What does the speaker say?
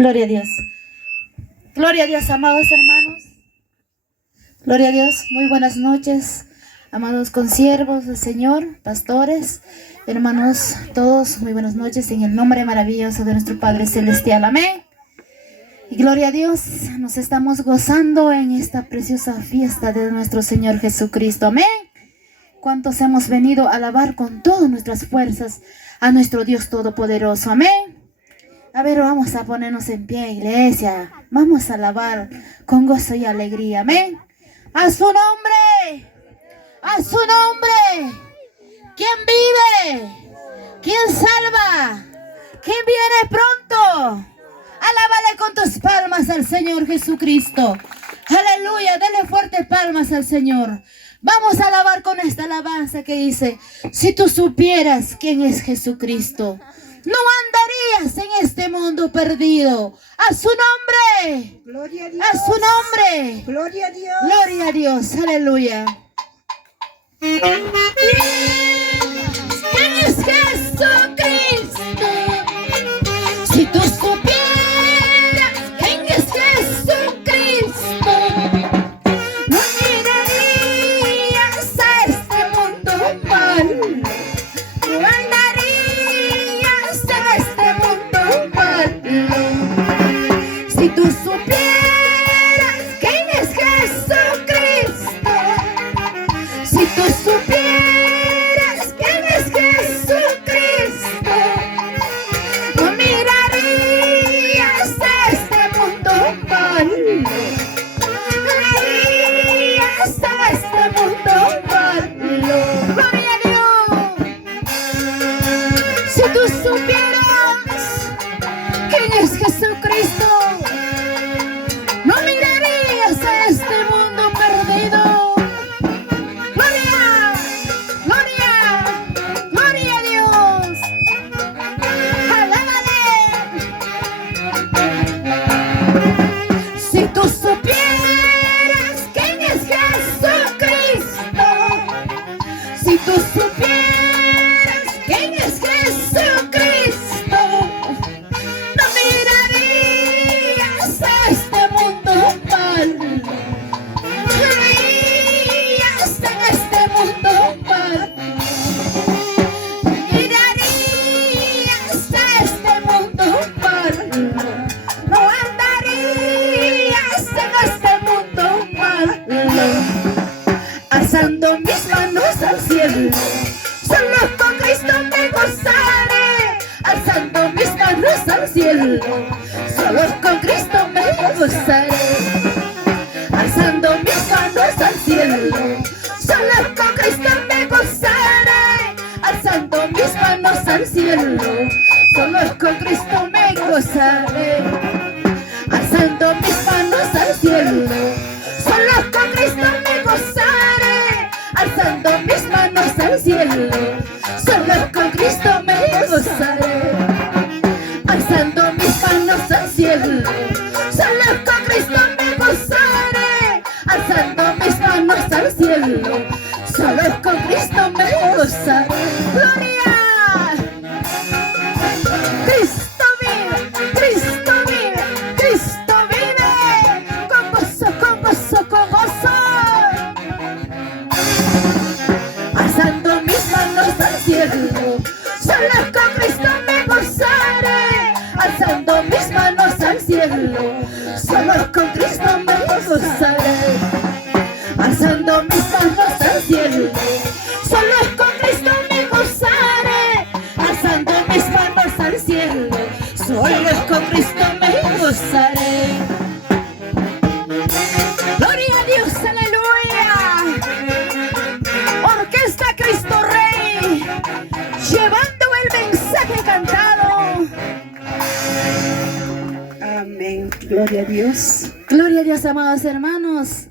Gloria a Dios. Gloria a Dios, amados hermanos. Gloria a Dios. Muy buenas noches, amados consiervos del Señor, pastores, hermanos, todos. Muy buenas noches en el nombre maravilloso de nuestro Padre Celestial. Amén. Y gloria a Dios, nos estamos gozando en esta preciosa fiesta de nuestro Señor Jesucristo. Amén. ¿Cuántos hemos venido a alabar con todas nuestras fuerzas a nuestro Dios Todopoderoso? Amén. A ver, vamos a ponernos en pie, iglesia. Vamos a alabar con gozo y alegría. Amén. A su nombre. A su nombre. ¿Quién vive? ¿Quién salva? ¿Quién viene pronto? Alábale con tus palmas al Señor Jesucristo. Aleluya, dale fuerte palmas al Señor. Vamos a alabar con esta alabanza que dice: si tú supieras quién es Jesucristo, no andarías en este mundo perdido. A su nombre. Gloria a Dios. A su nombre. Gloria a Dios. Gloria a Dios. Aleluya. ¿Quién es Jesucristo? Si tú supieras quién es Jesucristo, no mirarías a este mundo mal. No andarías en este mundo mal. Si tú supieras quién es Jesucristo, si tú supieras quién es Jesucristo, no mirarías a este mundo mal. No mirarías a este mundo mal. Gloria a Dios. Si tú supieras quién es Jesucristo, no mirarías a este mundo perdido. Gloria, gloria, gloria a Dios. Alábale. Si tú supieras quién es Jesucristo, si tú supieras quién es Jesucristo, no mirarías a este mundo mal. No mirarías a este mundo mal. No mirarías a este mundo mal. No andarías en este mundo mal. Alzando mis manos al cielo, solo con Cristo me gozaré. Alzando mis manos al cielo, solo con Cristo me gozaré. Alzando mis manos al cielo, solo con Cristo me gozaré. Alzando mis manos al cielo, solo con Cristo me gozaré. Alzando mis manos al cielo, solo con Cristo me gozaré. Alzando mis manos al cielo, solo con Cristo me gozaré. Alzando mis manos al cielo, solo con Cristo me gozaré. Alzando mis manos al cielo, solo con Cristo me gozaré. ¡Gloria! Cristo vive, Cristo vive, Cristo vive. Con gozo, con gozo, con gozo. Alzando mis manos al cielo, solo con Cristo me gozaré. Alzando mis manos al cielo, solo con Cristo me gozaré. Alzando mis manos al cielo, solo con Cristo me gozaré. Alzando mis manos al cielo, solo con Cristo me gozaré. Gloria a Dios, aleluya. Orquesta Cristo Rey, llevando el mensaje cantado. Amén. Gloria a Dios. Gloria a Dios, amados hermanos.